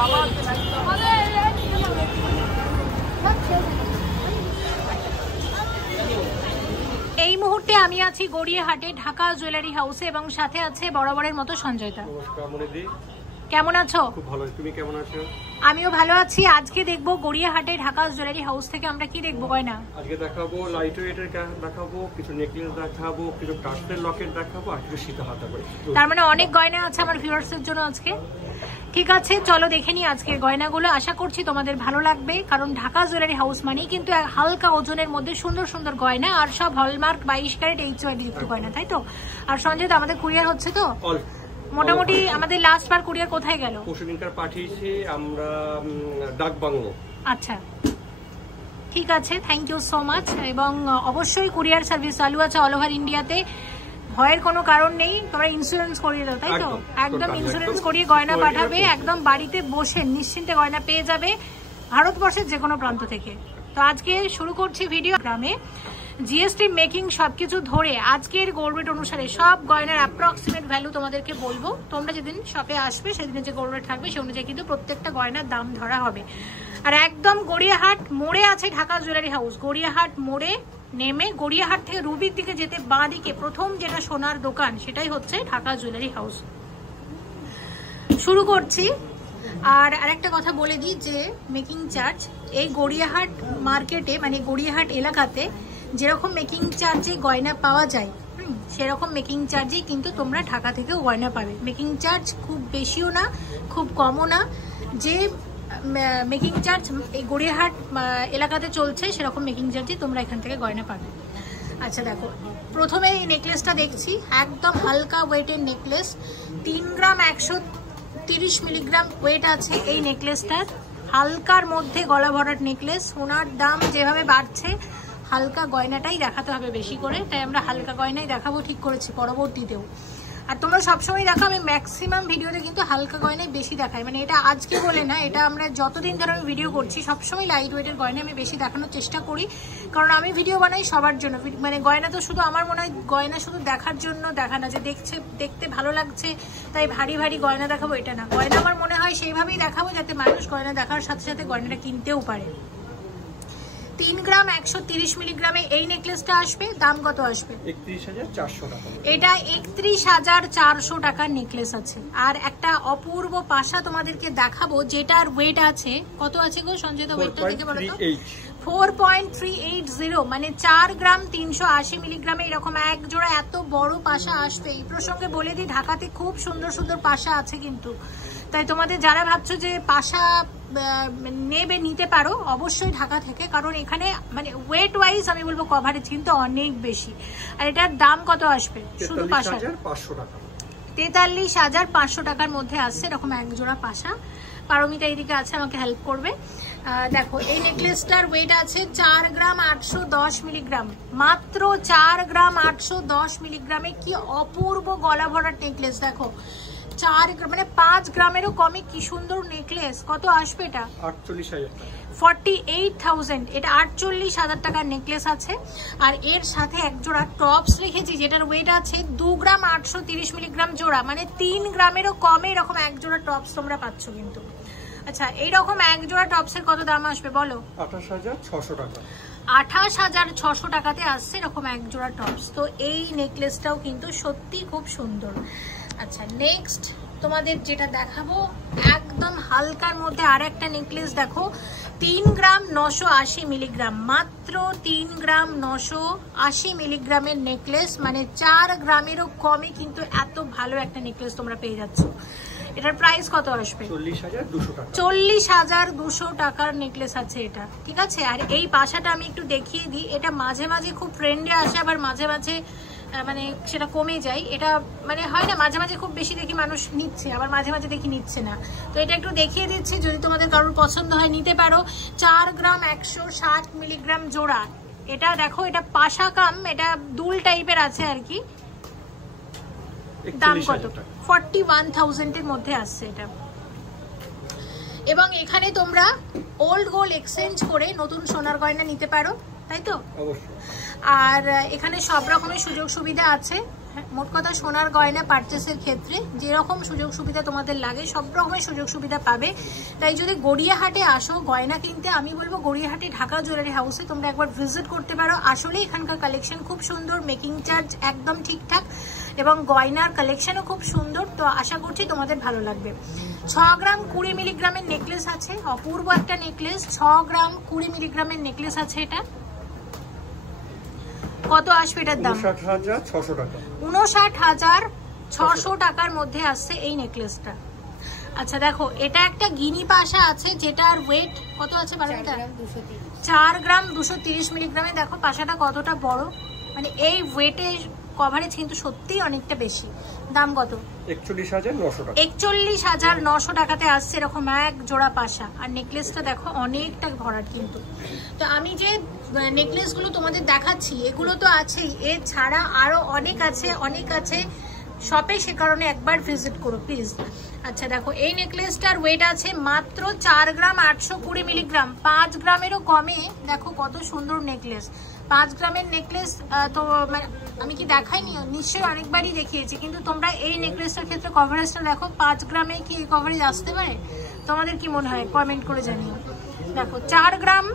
এই মুহূর্তে আমি আছি গড়িয়াহাটে ঢাকা জুয়েলারি হাউসে এবং সাথে আছে বরাবরের মতো সঞ্জয়দা। নমস্কার মনিদি, কেমন আছো? খুব ভালো, তুমি কেমন আছো? আমিও ভালো আছি। আজকে দেখবো গড়িয়াহাটে ঢাকা জুয়েলারি হাউস থেকে আমরা কি দেখবো গয়না? আজকে দেখাবো লাইট ওয়েটের দেখাবো, কিছু নেকলেস দেখাবো, কিছু কাস্টের লকেট দেখাবো, আর কিছু সীতা হাতা করে। তার মানে অনেক গয়না আছে আমার ভিউয়ার্সের জন্য আজকে। ঠিক আছে, চলো দেখে নিই আজকের গয়নাগুলো। আশা করছি তোমাদের ভালো লাগবে, কারণ ঢাকা জুয়েলারি হাউস মানেই কিন্তু হালকা ওজনের মধ্যে সুন্দর সুন্দর গয়না, আর সব হলমার্ক 22 ক্যারেট HYD যুক্ত গয়না, তাই তো? আর সঞ্জয়, আমাদের কুরিয়ার হচ্ছে তো মোটামুটি? আমাদের লাস্ট বার কুরিয়ার কোথায় গেল? পরশুদিনকার পাঠিয়েছি আমরা ডাক বাংলো। আচ্ছা, ঠিক আছে, থ্যাংক ইউ সো মাচ। এবং অবশ্যই কুরিয়ার সার্ভিস চালু আছে অল ওভার ইন্ডিয়াতে, ভয়ের কোনো কারণ নেই। তোমরা ইন্স্যুরেন্স করিয়ে দাও, তাই তো? একদম ইন্স্যুরেন্স করিয়ে গয়না পাঠাবে, একদম বাড়িতে বসে নিশ্চিন্তে গয়না পেয়ে যাবে ভারতবর্ষের যে কোনো প্রান্ত থেকে। তো আজকে শুরু করছি ভিডিও। গ্রামে জিএসটি মেকিং সবকিছু ধরে আজকের গোল্ড রেট অনুসারে সব গয়নার অ্যাপ্রক্সিমেট ভ্যালু তোমাদেরকে বলবো। তোমরা যেদিন শপে আসবে সেদিনে যে গোল্ড রেট থাকবে সে অনুযায়ী কিন্তু প্রত্যেকটা গয়নার দাম ধরা হবে। আর একদম গড়িয়াহাট মোড়ে আছে ঢাকা জুয়েলারি হাউস। গড়িয়াহাট মোড়ে নেমে গড়িয়াহাট থেকে রুবির দিকে যেতে বাঁ দিকে প্রথম যেটা সোনার দোকান সেটাই হচ্ছে ঢাকা জুয়েলারি হাউস। শুরু করছি। আর আরেকটা কথা বলে দিই যে মেকিং চার্জ এই গড়িয়াহাট মার্কেটে মানে গড়িয়াহাট এলাকাতে যেরকম মেকিং চার্জে গয়না পাওয়া যায় সেরকম মেকিং চার্জেই কিন্তু তোমরা ঢাকা থেকেও গয়না পাবে। মেকিং চার্জ খুব বেশিও না, খুব কমও না। যে মেকিং চার্জ এই গড়িয়াহাট এলাকাতে চলছে সেরকম মেকিং চার্জই তোমরা এখান থেকে গয়না পাবে। আচ্ছা দেখো, প্রথমে এই নেকলেসটা দেখছি, একদম হালকা ওয়েটের নেকলেস, 3 গ্রাম 130 মিলিগ্রাম ওয়েট আছে এই নেকলেসটার। হালকার মধ্যে গলা ভরাট নেকলেস। সোনার দাম যেভাবে বাড়ছে হালকা গয়নাটাই দেখাতে হবে বেশি করে, তাই আমরা হালকা গয়নাই দেখাবো, ঠিক করেছি পরবর্তীতেও। আর তোমরা সবসময় দেখো আমি ম্যাক্সিমাম ভিডিওতে কিন্তু হালকা গয়নাই বেশি দেখাই, মানে এটা আজকে বলে না, এটা আমরা যতদিন ধরে আমি ভিডিও করছি সবসময় লাইট ওয়েটের গয়না আমি বেশি দেখানোর চেষ্টা করি, কারণ আমি ভিডিও বানাই সবার জন্য। মানে গয়না তো শুধু আমার মনে হয় গয়না শুধু দেখার জন্য দেখা না, যে দেখতে ভালো লাগছে তাই ভারী ভারী গয়না দেখাবো এটা না। গয়না আমার মনে হয় সেইভাবেই দেখাবো যাতে মানুষ গয়না দেখার সাথে সাথে গয়নাটা কিনতেও পারে। 3 গ্রাম 130 মিলিগ্রামে এই নেকলেসটা আসবে। দাম কত আসবে? 31,400 টাকা। এটা 31,400 টাকার নেকলেস আছে। আর একটা অপূর্ব পাশা তোমাদেরকে দেখাবো যেটার ওয়েট আছে, কত আছে গো সঞ্জয় দা? ওয়েটটা দেখে বলো তো। 4.380 মানে 4 গ্রাম 380 মিলিগ্রামে এরকম এক জোড়া এত বড় পাশা আসবে। এই প্রসঙ্গে বলে দিই ঢাকাতে খুব সুন্দর সুন্দর পাশা আছে কিন্তু, তাই তোমাদের যারা ভাবছো যে পাশা নিতে পারো অবশ্যই ঢাকা থেকে, কারণ এখানে মানে ওয়েট ওয়াইজ আমি বলবো কভারেজ কিন্তু অনেক বেশি। আর এটার দাম কত আসবে শুধু পাশা? 43,500 টাকার মধ্যে আসছে এরকম এক জোড়া পাশা। পারমিতা এদিকে আছে, আমাকে হেল্প করবে। দেখো এই নেকলেসটার ওয়েট আছে 4 গ্রাম 810 মিলিগ্রাম, মাত্র 4 গ্রাম 810 মিলিগ্রামে। কি অপূর্ব গলা ভরার নেকলেস দেখো, 4 মানে 5 গ্রামেরও কমে কি সুন্দর নেকলেস। কত আসবে এটা? 48,000। এটা 48,000 টাকার নেকলেস আছে। আর এর সাথে এক জোড়া টপস রেখেছি যেটার ওয়েট আছে 2 গ্রাম 830 মিলিগ্রাম জোড়া, মানে 3 গ্রামেরও কমে এরকম এক জোড়া টপস তোমরা পাচ্ছ কিন্তু। আচ্ছা, এইরকম এক জোড়া টপসের কত দাম আসবে বলো? 28,600 টাকা। 28,600 টাকাতে আসছে এরকম এক জোড়া টপস। তো এই নেকলেসটাও কিন্তু সত্যি খুব সুন্দর। আচ্ছা, নেক্সট তোমাদের যেটা দেখাবো একদম হালকার মধ্যে আর একটা নেকলেস দেখো, 3 গ্রাম 980 মিলিগ্রাম, মাত্র 3 গ্রাম 980 মিলিগ্রামের নেকলেস, মানে 4 গ্রামেরও কমে কিন্তু এত ভালো একটা নেকলেস তোমরা পেয়ে যাচ্ছ। এটার প্রাইস কত আসবে? 40,200 টাকা। 40,200 টাকার নেকলেস আছে এটা, ঠিক আছে। আর এই পাশাটা আমি একটু দেখিয়ে দিই, এটা মাঝে মাঝে খুব ট্রেন্ডে আসে, আবার মাঝে মাঝে মানে সেটা কমে যায়। এটা মানে হয় না, মাঝে মাঝে খুব বেশি দেখি মানুষ নিচ্ছে, আবার মাঝে মাঝে দেখি নিচ্ছে না। তো এটা একটু দেখিয়ে দিচ্ছি, যদি তোমাদের কারোর পছন্দ হয় নিতে পারো। 4 গ্রাম 160 মিলিগ্রাম জোড়া। এটা দেখো, এটা পাশা কাম, এটা দুল টাইপের আছে আর কি। দাম কত? 41,000 এর মধ্যে আসছে এটা। এবং এখানে তোমরা ওল্ড গোল্ড এক্সচেঞ্জ করে নতুন সোনার গয়না নিতে পারো, তাই তো? অবশ্যই। আর এখানে সব রকমের সুযোগ সুবিধা আছে। মোট কথা সোনার গয়না পারচেসের ক্ষেত্রে যেরকম সুযোগ সুবিধা তোমাদের লাগে সব রকমের সুযোগ সুবিধা পাবে। তাই যদি গড়িয়াহাটে আসো গয়না কিনতে, আমি বলবো গড়িয়াহাটে ঢাকা জুয়েলারি হাউসে তোমরা একবার ভিজিট করতে পারো। আসলে এখানকার কালেকশন খুব সুন্দর, মেকিং চার্জ একদম ঠিকঠাক এবং গয়নার কালেকশনও খুব সুন্দর। তো আশা করছি তোমাদের ভালো লাগবে। 6 গ্রাম 20 মিলিগ্রামের নেকলেস আছে, অপূর্ব একটা নেকলেস। 6 গ্রাম 20 মিলিগ্রামের নেকলেস আছে। এটা কত আসবে এটার দাম? 59,600 টাকা। 59,600 টাকার মধ্যে আসছে এই নেকলেসটা। আচ্ছা দেখো, এটা একটা গিনি পাশা আছে যেটার ওয়েট কত আছে? 4 গ্রাম 230 মিলিগ্রামে। দেখো পাশাটা কতটা বড়, মানে এই ওয়েটে কভারেজ কিন্তু সত্যিই অনেকটা বেশি। দাম কত? 41,900 টাকা। 41,900 টাকাতে আসছে এরকম এক জোড়া পাশা। আর নেকলেসটা দেখো অনেকটা ভরাট কিন্তু। তো আমি যে নেকলেসগুলো তোমাদের দেখাচ্ছি এগুলো তো আছেই, এছাড়া আরো অনেক আছে শপে, সে কারণে একবার ভিজিট করো প্লিজ। আচ্ছা দেখো, এই নেকলেসটার ওয়েট আছে মাত্র 4 গ্রাম 820 মিলিগ্রাম। 5 গ্রামেরও কমে। দেখো কত সুন্দর নেকলেস। 5 গ্রামের নেকলেস তো আমি কি দেখাইনি? নিশ্চয়ই অনেকবারই দেখিয়েছি, কিন্তু তোমরা এই নেকলেসটার ক্ষেত্রে কভারেজটা দেখো। 5 গ্রামে কি এই কভারেজ আসতে পারে? তোমাদের কি মনে হয়? কমেন্ট করে জানিও। দেখো 4 গ্রাম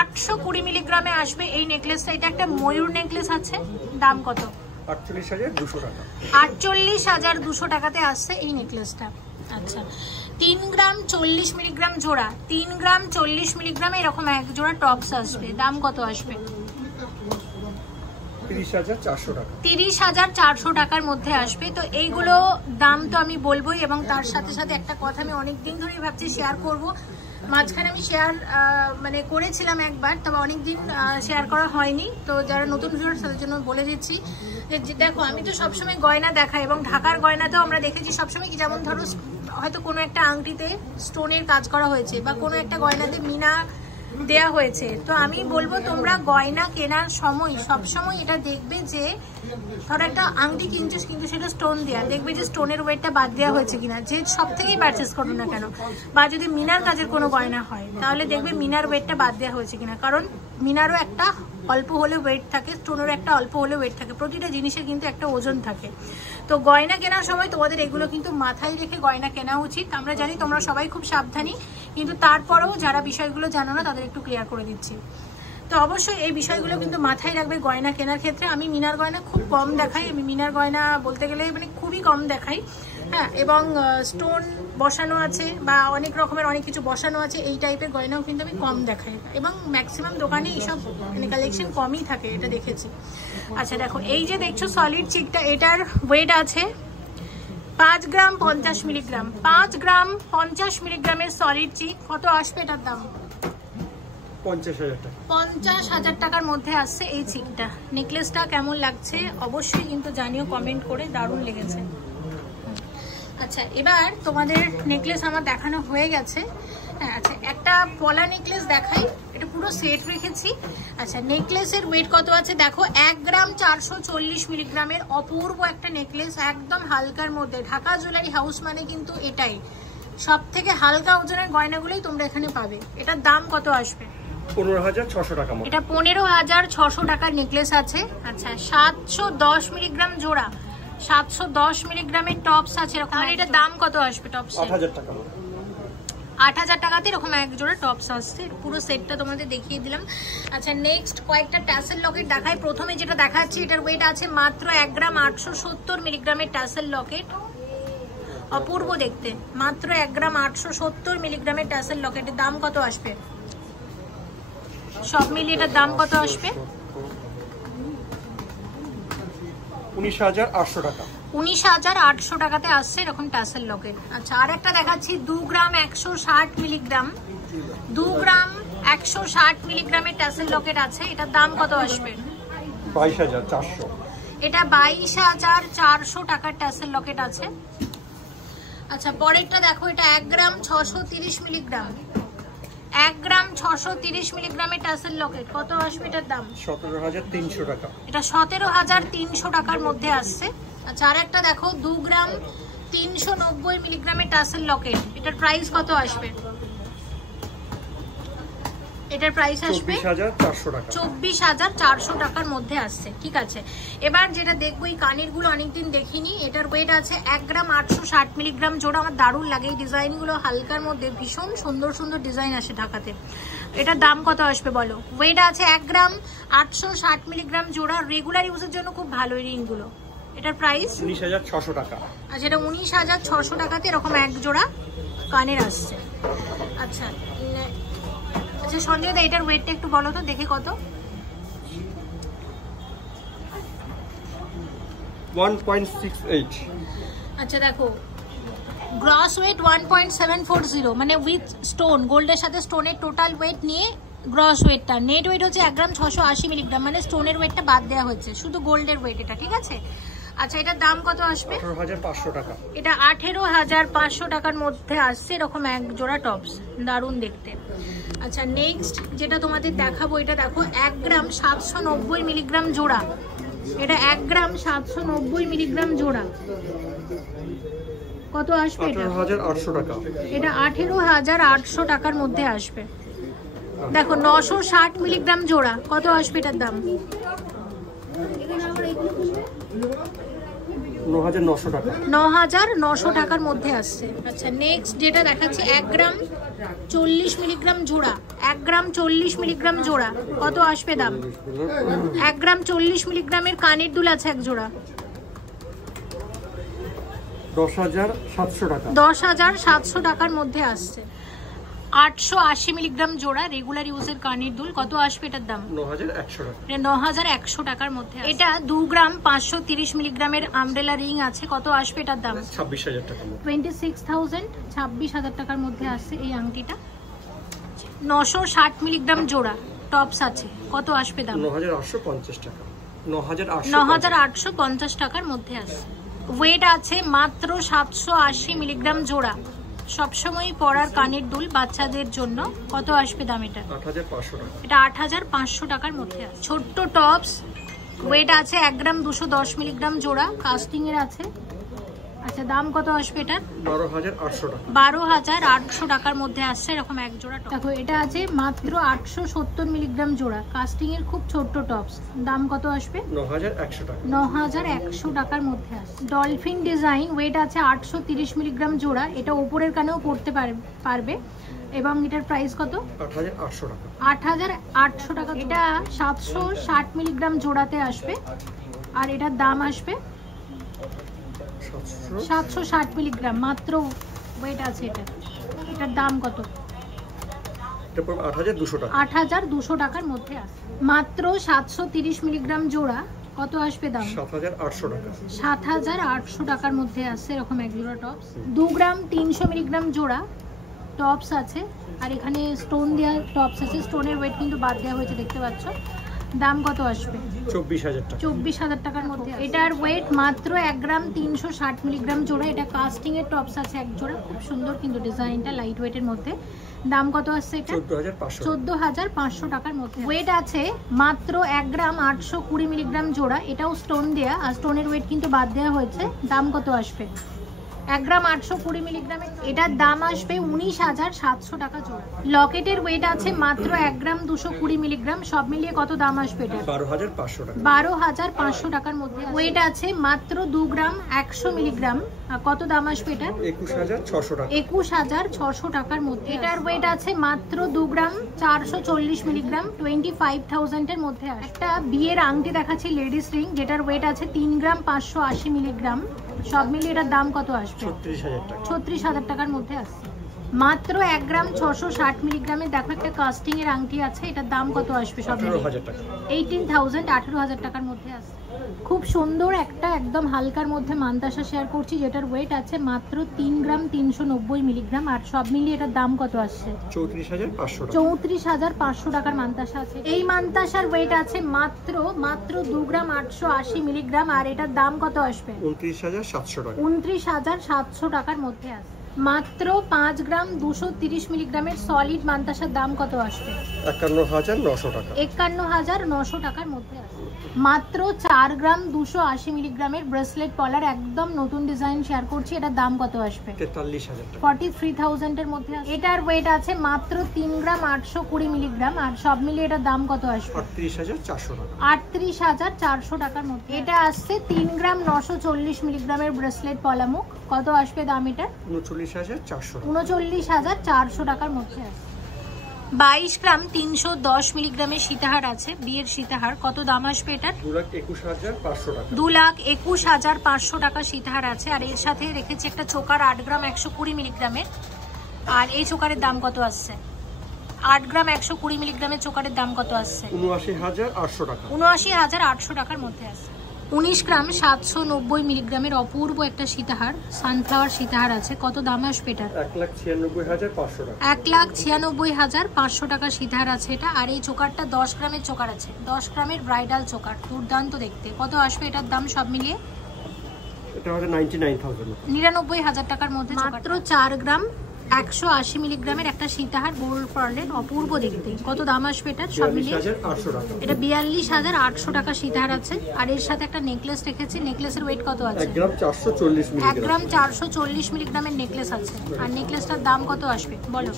820 মিলিগ্রামে আসবে এই নেকলেসটা। এটা একটা ময়ূর নেকলেস আছে। দাম কত? 48,200 টাকা। 48,200 টাকাতে আসছে এই নেকলেসটা। আচ্ছা 3 গ্রাম 40 মিলিগ্রাম জোড়া। 3 গ্রাম 40 মিলিগ্রামে এরকম এক জোড়া টপস আসবে। দাম কত আসবে? 30,400 টাকা। 30,400 টাকার মধ্যে আসবে। তো এইগুলো দাম তো আমি বলবোই, এবং তার সাথে সাথে একটা কথা আমি অনেকদিন ধরেই ভাবছি শেয়ার করব। মাঝখানে আমি শেয়ার মানে করেছিলাম একবার, তবে অনেকদিন শেয়ার করা হয়নি। তো যারা নতুন ভিউয়ার তাদের জন্য বলে দিচ্ছি যে দেখো, আমি তো সবসময় গয়না দেখাই এবং ঢাকার গয়নাতেও আমরা দেখেছি সবসময় কি, যেমন ধরো হয়তো কোনো একটা আংটিতে স্টোনের কাজ করা হয়েছে বা কোনো একটা গয়নাতে মিনা দেয়া হয়েছে। তো আমি বলবো তোমরা গয়না কেনার সময় সবসময় এটা দেখবে যে ধরো একটা আংটি কিনছো কিন্তু সেটা স্টোন দেয়া, দেখবে যে স্টোনের ওয়েটটা বাদ দেওয়া হয়েছে কিনা, যে সব থেকেই পারচেস করো না কেন। বা যদি মিনার কাজের কোনো গয়না হয় তাহলে দেখবে মিনার ওয়েটটা বাদ দেওয়া হয়েছে কিনা, কারণ মিনারও একটা অল্প হলে ওয়েট থাকে, স্টোনেরও একটা অল্প হলে ওয়েট থাকে। প্রতিটা জিনিসের কিন্তু একটা ওজন থাকে। তো গয়না কেনার সময় তোমাদের এগুলো কিন্তু মাথায় রেখে গয়না কেনা উচিত। আমরা জানি তোমরা সবাই খুব সাবধানী, কিন্তু তারপরেও যারা বিষয়গুলো জানো না তাদের একটু ক্লিয়ার করে দিচ্ছি। তো অবশ্যই এই বিষয়গুলো কিন্তু মাথায় রাখবে গয়না কেনার ক্ষেত্রে। আমি মিনার গয়না খুব কম দেখাই, আমি মিনার গয়না বলতে গেলে মানে খুবই কম দেখাই। হ্যাঁ, এবং স্টোন বসানো আছে বা অনেক রকমের অনেক কিছু বসানো আছে, এই টাইপের গয়নাও কিন্তু আমি কম দেখাই, এবং ম্যাক্সিমাম দোকানে এইসব মানে কালেকশন কমই থাকে, এটা দেখেছি। আচ্ছা দেখো, এই যে দেখছো সলিড চিকটা, এটার ওয়েট আছে 5 গ্রাম 50 মিলিগ্রাম। 5 গ্রাম 50 মিলিগ্রামের সলিড চিক। কত আসবে এটার দাম? 50,000 টাকা। 50,000 টাকার মধ্যে আসছে এই চিকটা। নেকলেসটা কেমন লাগছে অবশ্যই কিন্তু জানিও কমেন্ট করে। দারুণ লেগেছে। আচ্ছা এবার তোমাদের নেকলেস আমার দেখানো হয়ে গেছে। হ্যাঁ, আচ্ছা একটা পলা নেকলেস দেখাই, এটা পুরো সেট রেখেছি। আচ্ছা নেকলেসের ওয়েট কত আছে দেখো, 1 গ্রাম 440 মিলিগ্রামের অপূর্ব একটা নেকলেস, একদম হালকার মধ্যে। ঢাকা জুয়েলারি হাউস মানে কিন্তু এটাই, সব থেকে হালকা ওজনের গয়নাগুলোই তোমরা এখানে পাবে। এটার দাম কত আসবে? 15,600 টাকা। এটা 15,600 টাকার নেকলেস আছে। আচ্ছা 710 মিলিগ্রাম জোড়া, 710 মিলিগ্রামের টপস আছে এরকম। আর এটার দাম কত আসবে টপস? 8,000 টাকা। 8,000 টাকাতে এরকম এক জোড়া টপস আসছে। পুরো সেটটা তোমাদের দেখিয়ে দিলাম। আচ্ছা নেক্সট কয়েকটা ট্যাসেল লকেট দেখাই। প্রথমে যেটা দেখাচ্ছি এটার ওয়েট আছে মাত্র 1 গ্রাম 870 মিলিগ্রামের ট্যাসেল লকেট। অপূর্ব দেখতে, মাত্র 1 গ্রাম 870 মিলিগ্রামের ট্যাসেল লকেটের দাম কত আসবে? সব মিলিয়ে এটার দাম কত আসবে? 19,800 টাকা। 19,800 টাকাতে আসছে এরকম ট্যাসেল লকেট। আচ্ছা আর একটা দেখাচ্ছি 2 গ্রাম 160 মিলিগ্রাম। 2 গ্রাম 160 মিলিগ্রামের ট্যাসেল লকেট আছে। এটার দাম কত আসবে? 22,400। এটা 22,400 টাকার ট্যাসেল লকেট আছে। আচ্ছা পরেরটা দেখো, এটা 1 গ্রাম 630 মিলিগ্রাম। 1 গ্রাম 630 মিলিগ্রামের ট্যাসেল লকেট। কত আসবে এটার দাম? 17,300 টাকা। এটা 17,300 টাকার মধ্যে আসছে। আচ্ছা আর একটা দেখো 2 গ্রাম 390 মিলিগ্রামের ট্যাসেল লকেট। এটার প্রাইস কত আসবে? এটার প্রাইস আসবে 24,400 টাকা। 24,400 টাকার মধ্যে আসছে। ঠিক আছে, এবার যেটা দেখবো, এই কানের গুলো অনেকদিন দেখিনি। এটার ওয়েট আছে 1 গ্রাম 860 মিলিগ্রাম জোড়া। আমার দারুণ লাগে এই ডিজাইন গুলো, হালকার মধ্যে ভীষণ সুন্দর সুন্দর ডিজাইন আসে ঢাকাতে। এটার দাম কত আসবে বলো? ওয়েট আছে 1 গ্রাম 860 মিলিগ্রাম জোড়া, রেগুলার ইউজের জন্য খুব ভালো এই রিং গুলো। এটার প্রাইস 19,600 টাকা। আচ্ছা, এটা 19,600 টাকাতে এরকম এক জোড়া কানের আসছে। আচ্ছা আচ্ছা সঞ্জয় দা, এটার ওয়েটটা একটু বলো তো দেখে কত? 1.68। আচ্ছা দেখো, গ্রস ওয়েট 1.740, মানে উইথ স্টোন, গোল্ডের সাথে স্টোনের টোটাল ওয়েট নিয়ে গ্রস ওয়েটটা। নেট ওয়েট হচ্ছে 1 গ্রাম 680 মিলিগ্রাম, মানে স্টোনের ওয়েটটা বাদ দেওয়া হয়েছে, শুধু গোল্ডের ওয়েট এটা। ঠিক আছে, আচ্ছা এটার দাম কত আসবে? 18,500 টাকা। এটা 18,500 টাকার মধ্যে আসছে এরকম এক জোড়া টপস, দারুণ দেখতে। আচ্ছা নেক্সট যেটা তোমাদের দেখাবো, এটা দেখো 1 গ্রাম 790 মিলিগ্রাম জোড়া। এটা 1 গ্রাম 790 মিলিগ্রাম জোড়া, কত আসবে? এটা 18,800 টাকা। এটা 18,800 টাকার মধ্যে আসবে। দেখো 960 মিলিগ্রাম জোড়া, কত আসবে এটার দাম? 9,900 টাকা। 9,900 টাকার মধ্যে আসছে। আচ্ছা নেক্সট যেটা দেখাচ্ছি, 1 গ্রাম 40 মিলিগ্রাম জোড়া। 1 গ্রাম 40 মিলিগ্রাম জোড়া, কত আসবে দাম? 1 গ্রাম 40 মিলিগ্রামের কানের দুল আছে এক জোড়া, 10,700 টাকা। 10,700 টাকার মধ্যে আসছে। 880 মিলিগ্রাম জোড়া রেগুলার ইউজের কানের দুল, কত আসবে এটার দাম? 9,100 টাকা। এটা 9,100 টাকার মধ্যে। এটা 2 গ্রাম 530 মিলিগ্রামের আমব্রেলা রিং আছে, কত আসবে এটার দাম? 26,000 টাকা। 26,000, 26,000 টাকার মধ্যে আসছে এই আংটিটা। 960 মিলিগ্রাম জোড়া টপস আছে, কত আসবে দাম? 9,850 টাকা। 9,850 টাকার মধ্যে আসছে। ওয়েট আছে মাত্র 780 মিলিগ্রাম জোড়া, সবসময় পরার কানের দুল বাচ্চাদের জন্য, কত আসবে দাম এটা? 8,500 টাকা। এটা 8,500 টাকার মধ্যে আছে। ছোট্ট টপস, ওয়েট আছে 1 গ্রাম 210 মিলিগ্রাম জোড়া, কাস্টিং এর আছে। আচ্ছা দাম কত আসবে এটা? 12,800 টাকা। 12,800 টাকার মধ্যে আসছে এরকম এক জোড়া টপ। দেখো এটা আছে মাত্র 870 মিলিগ্রাম জোড়া, কাস্টিং এর খুব ছোট্ট টপস, দাম কত আসবে? 9,100 টাকা। 9,100 টাকার মধ্যে আসছে। ডলফিন ডিজাইন, ওয়েট আছে 830 মিলিগ্রাম জোড়া, এটা উপরের কানেও পড়তে পারবে এবং এটার প্রাইস কত? 8,800 টাকা। 8,800 টাকা। এটা 760 মিলিগ্রাম জোড়াতে আসবে আর এটার দাম আসবে 760 মিলিগ্রাম মাত্র ওয়েট আছে এটা। এটার দাম কত? এটা পড়বে 8,200 টাকা। 8,200 টাকার মধ্যে আছে। মাত্র 730 মিলিগ্রাম জোড়া, কত আসবে দাম? 7,800 টাকা। 7,800 টাকার মধ্যে আছে এরকম এক জোড়া টপস। 2 গ্রাম 300 মিলিগ্রাম জোড়া টপস আছে আর এখানে স্টোন দেওয়া টপস আছে, স্টোনের ওয়েট কিন্তু বাদ দেওয়া হয়েছে দেখতে পাচ্ছ। দাম কত আসবে? 24,000 টাকা। 24,000 টাকার মধ্যে। এটার ওয়েট মাত্র 1 গ্রাম 360 মিলিগ্রাম জোড়া, এটা কাস্টিং এর টপস আছে এক জোড়া, খুব সুন্দর কিন্তু ডিজাইনটা লাইট ওয়েটের মধ্যে। দাম কত আসছে এটা? 14,500 টাকার মধ্যে। ওয়েট আছে মাত্র 1 গ্রাম 820 মিলিগ্রাম জোড়া, এটাও স্টোন দেয়া আর স্টোনের ওয়েট কিন্তু বাদ দেওয়া হয়েছে। দাম কত আসবে? 1 গ্রাম 820 মিলিগ্রামের, এটার দাম আসবে 19,700 টাকা জোড়া। লকেটের ওয়েট আছে মাত্র 1 গ্রাম 220 মিলিগ্রাম, সব মিলিয়ে কত দাম আসবে এটা? 12,500 টাকা। 12,500 টাকার মধ্যে। ওয়েট আছে মাত্র 2 গ্রাম 100 মিলিগ্রাম, কত দাম আসবে এটা? 21,600 টাকা। 21,600 টাকার মধ্যে। এটার ওয়েট আছে মাত্র 2 গ্রাম 440 মিলিগ্রাম, 25,000 এর মধ্যে। একটা বিয়ের আংটি দেখাচ্ছি লেডিস রিং, যেটার ওয়েট আছে 3 গ্রাম 580 মিলিগ্রাম, সব মিলিয়ে এটার দাম কত আসবে? 36,000 টাকা। 36,000 টাকার মধ্যে আসছে। মাত্র 1 গ্রাম 660 মিলিগ্রামের দেখো একটা কাস্টিং এর আংটি আছে, এটার দাম কত আসবে? সব মিলিয়ে 18,000 টাকা। 18,000, 18,000 টাকার মধ্যে আসছে। খুব সুন্দর একটা একদম হালকার মধ্যে মান্তাসা শেয়ার করছি, যেটার ওয়েট আছে মাত্র 3 গ্রাম 390 মিলিগ্রাম আর সব মিলিয়ে এটার দাম কত আসছে? 34,500 টাকা। 34,500 টাকার মান্তাসা আছে। এই মান্তাসার ওয়েট আছে মাত্র 2 গ্রাম 880 মিলিগ্রাম আর এটার দাম কত আসবে? 29,700 টাকা। 29,700 টাকার মধ্যে আছে। মাত্র 5 গ্রাম 230 মিলিগ্রামের সলিড মান্তাসার দাম কত আসবে? 51,900 টাকা। 51,900 টাকার মধ্যে আসবে। মাত্র 4 গ্রাম 280 মিলিগ্রামের ব্রেসলেট পলার একদম নতুন ডিজাইন শেয়ার করছি, এটার দাম কত আসবে? 43,000 টাকা। 43,000 এর মধ্যে আসবে। এটার ওয়েট আছে মাত্র 3 গ্রাম 820 মিলিগ্রাম, আর সব মিলিয়ে এটার দাম কত আসবে? 38,400 টাকা। 38,400 টাকার মধ্যে। এটা আসছে 3 গ্রাম 940 মিলিগ্রামের ব্রেসলেট পলামুখ, কত আসবে দাম এটা? 39,400। 39,400 টাকার মধ্যে আছে। 22 গ্রাম 310 মিলিগ্রামের সীতাহার আছে, বিয়ের সীতাহার, কত দাম আসবে এটার? 2,21,500 টাকা। 2,21,500 টাকা সীতাহার আছে। আর এর সাথে রেখেছি একটা চোকার 8 গ্রাম 120 মিলিগ্রামের, আর এই চোকারের দাম কত আসছে? 8 গ্রাম 120 মিলিগ্রামের চোকারের দাম কত আসছে? 79,800 টাকা। 79,800 টাকার মধ্যে আছে। 19 গ্রাম 790 মিলিগ্রামের অপূর্ব একটা সীতাহার, সানফ্লাওয়ার সীতাহার আছে, কত দাম আসবে এটা? 1,96,500 টাকা। 1,96,500 টাকা সীতাহার আছে এটা। আর এই চোকারটা 10 গ্রামের চোকার আছে, 10 গ্রামের ব্রাইডাল চোকার, দুর্দান্ত দেখতে, কত আসবে এটার দাম সব মিলিয়ে? এটা হচ্ছে 99,000। 99,000 টাকার মধ্যে। মাত্র 4 গ্রাম 180 মিলিগ্রামের একটা সীতাহার গোল্ড পার্লের, অপূর্ব দেখতে, কত দাম আসবে এটা সব মিলিয়ে? 42,800 টাকা। এটা 42,800 টাকা সীতাহার আছে। আর এর সাথে একটা নেকলেস রেখেছি, নেকলেসের ওয়েট কত আছে? 1 গ্রাম 440 1 মিলিগ্রাম। গ্রাম 440 মিলিগ্রামের নেকলেস আছে। আর নেকলেসটার দাম কত আসবে বলো?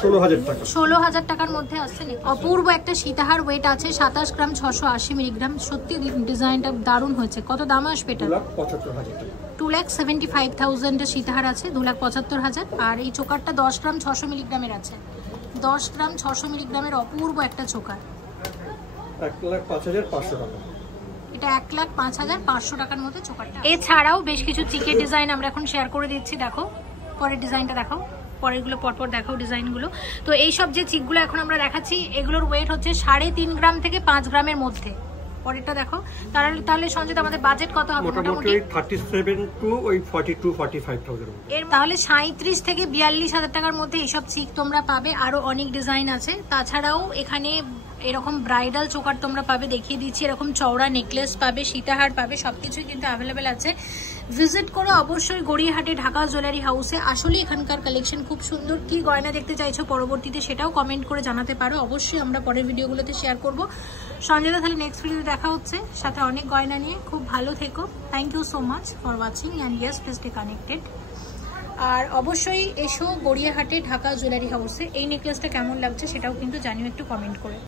16,000 টাকা। 16,000 টাকার মধ্যে আসছে। অপূর্ব একটা সীতাহার, ওয়েট আছে 27 গ্রাম 680 মিলিগ্রাম, সত্যি ডিজাইনটা দারুণ হয়েছে, কত দাম আসবে এটা? 2,75,000 টাকা। 2,75,000 এর সীতাহার আছে, 2,75,000। আর এই চোকারটা 10 গ্রাম 600 মিলিগ্রামের আছে, 10 গ্রাম 600 মিলিগ্রামের অপূর্ব একটা চোকার, 1,05,500 টাকা। এটা 1,05,500 টাকার মধ্যে চোকারটা। এছাড়াও বেশ কিছু চিকের ডিজাইন আমরা এখন শেয়ার করে দিচ্ছি, দেখো পরের ডিজাইনটা দেখাও, পরেরগুলো পরপর দেখাও ডিজাইনগুলো। তো এইসব যে চিকগুলো এখন আমরা দেখাচ্ছি, এগুলোর ওয়েট হচ্ছে 3.5 গ্রাম থেকে 5 গ্রামের মধ্যে। পরেরটা দেখো। তাহলে সঞ্জিত আমাদের বাজেট কত হবে মোটামুটি? 37 টু ওই 42,000-45,000। এর তাহলে 37 থেকে 42,000 টাকার মধ্যে এইসব চিক তোমরা পাবে। আরো অনেক ডিজাইন আছে, তাছাড়াও এখানে এরকম ব্রাইডাল চোকার তোমরা পাবে, দেখিয়ে দিচ্ছি, এরকম চওড়া নেকলেস পাবে, সীতাহার পাবে, সবকিছুই কিন্তু অ্যাভেলেবেল আছে। ভিজিট করো অবশ্যই গড়িয়াহাটে ঢাকা জুয়েলারি হাউসে। আসলে এখানকার কালেকশন খুব সুন্দর। কি গয়না দেখতে চাইছো পরবর্তীতে সেটাও কমেন্ট করে জানাতে পারো, অবশ্যই আমরা পরের ভিডিওগুলোতে শেয়ার করব। সঞ্জয়দা, তাহলে নেক্সট ভিডিওতে দেখা হচ্ছে সাথে অনেক গয়না নিয়ে। খুব ভালো থেকো, thank you so much for watching and yes please stay connected. আর অবশ্যই এসো গড়িয়াহাটে ঢাকা জুয়েলারি হাউসে। এই নেকলেসটা কেমন লাগছে সেটাও কিন্তু জানিও একটু কমেন্ট করে।